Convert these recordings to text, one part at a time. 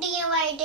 DYD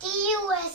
TUS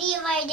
DYD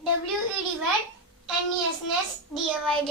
WED NES DYD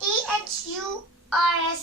THURS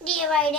DYD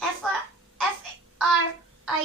FRI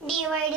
DYD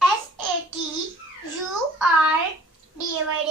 SATUR DYD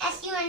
SUN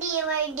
DYD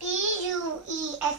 TUES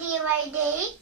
DYD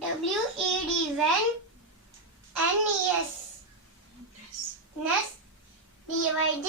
WED NES DYD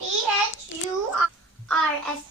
THURS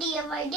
DYD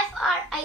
FRI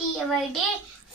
DYD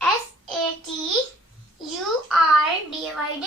SATUR DYD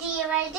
DYD